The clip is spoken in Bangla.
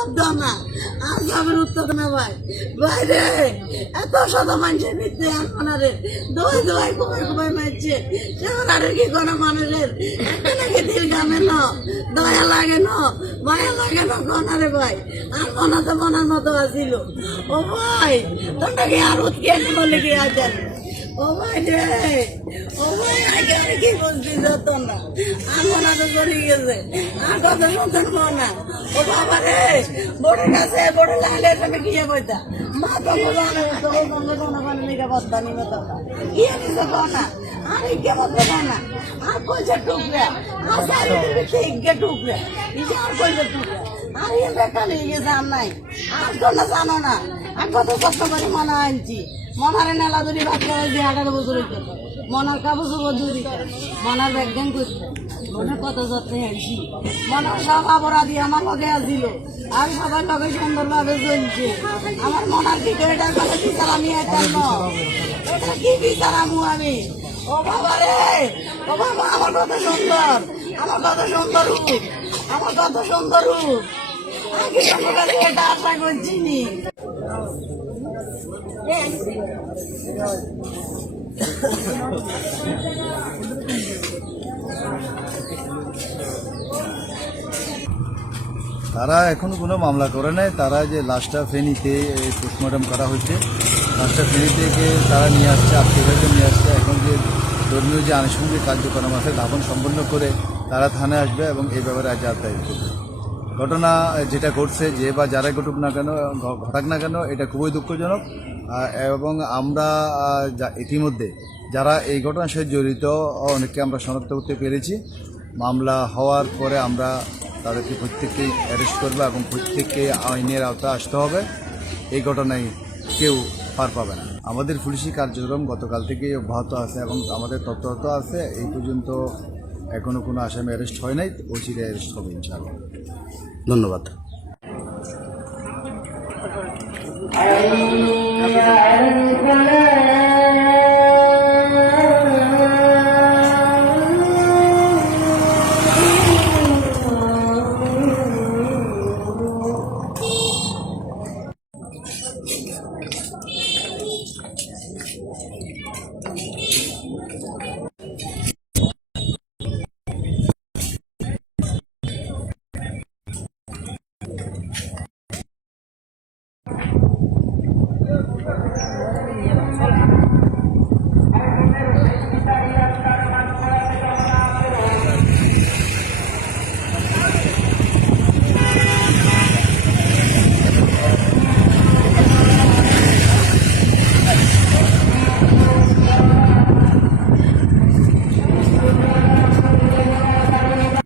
জবাব দাও না, আর জবাবের উত্তর না ভাই। ভাই রে, এত শত মানুষের ভিতরে আপনারে দোয়াই দোয়াই কুমাই কুমাই মারছে, সেবার কি কোনো মানুষের একটা নাকি দিল গামে ন, দয়া লাগে ন, মায়া লাগে ন কোনারে ভাই। আর মনে তো মনের মতো আসিল। ও ভাই, তোমরা কি আর উৎকে বলে কি আছেন? ও ভাই রে, ও ভাই, আগে আমি কি বুঝতে যত না, আর মনে তো চলে গেছে, আর কত নতুন মনা। ও বাবা রে, বড় কাছে বড় লাইলে তুমি গিয়ে বইতা, মা তো বোঝানো তো কোনো কোনো নিকা বস্তা নিবে তো গিয়ে দিছে কোনা, আমি কেমন দেবো না, আর কইছে টুকরা, আর সারি দিবি ঠিক টুকরা, ইসে আর কইছে টুকরা, আর এই বেটা নিয়ে গেছে আর নাই, আর তো না জানো না, আর কত কষ্ট করে মনে আনছি, মনারে নেলা ধরি বাচ্চা হয়েছে 18 বছর হইতে, মনার কাপড় চোপড় ধরি, মনার ব্যাগড্যাং করতে, মনে কত যত্নে আনছি, মনার সব অপরাধী আমার লগে আসছিল, আর সবার লগে সুন্দরভাবে চলছে, আমার মনার কি এটার কথা বিচার আমি একটা এটা কি বিচার আমু আমি? ও বাবা রে, ও বাবা, আমার কত সুন্দর, আমার কত সুন্দর রূপ, আমার কত সুন্দর রূপ, আগে আমার কাছে এটা আশা করছি নি। তারা এখনো কোনো মামলা করে নাই। তারা যে লাশটা ফেনীতে পোস্টমর্টম করা হয়েছে, লাশটা ফেনী থেকে তারা নিয়ে আসছে, আত্মীয়কে নিয়ে আসছে। এখন যে ধর্মীয় যে আনুষঙ্গিক কার্যক্রম আছে দাফন সম্পন্ন করে তারা থানায় আসবে এবং এই ব্যাপারে আজ আদায় করবে। ঘটনা যেটা ঘটছে, যে বা যারাই ঘটুক না কেন, ঘটাক না কেন, এটা খুবই দুঃখজনক। এবং আমরা ইতিমধ্যে যারা এই ঘটনার সাথে জড়িত অনেককে আমরা শনাক্ত করতে পেরেছি। মামলা হওয়ার পরে আমরা তাদেরকে প্রত্যেককেই অ্যারেস্ট করবো এবং প্রত্যেককে আইনের আওতায় আসতে হবে। এই ঘটনায় কেউ পার পাবে না। আমাদের পুলিশি কার্যক্রম গতকাল থেকেই অব্যাহত আছে এবং আমাদের তৎপরতা আছে। এই পর্যন্ত এখনও কোনো আসামি অ্যারেস্ট হয় নাই, অচিরে অ্যারেস্ট হবে ইনশাআল্লাহ। ধন্যবাদ।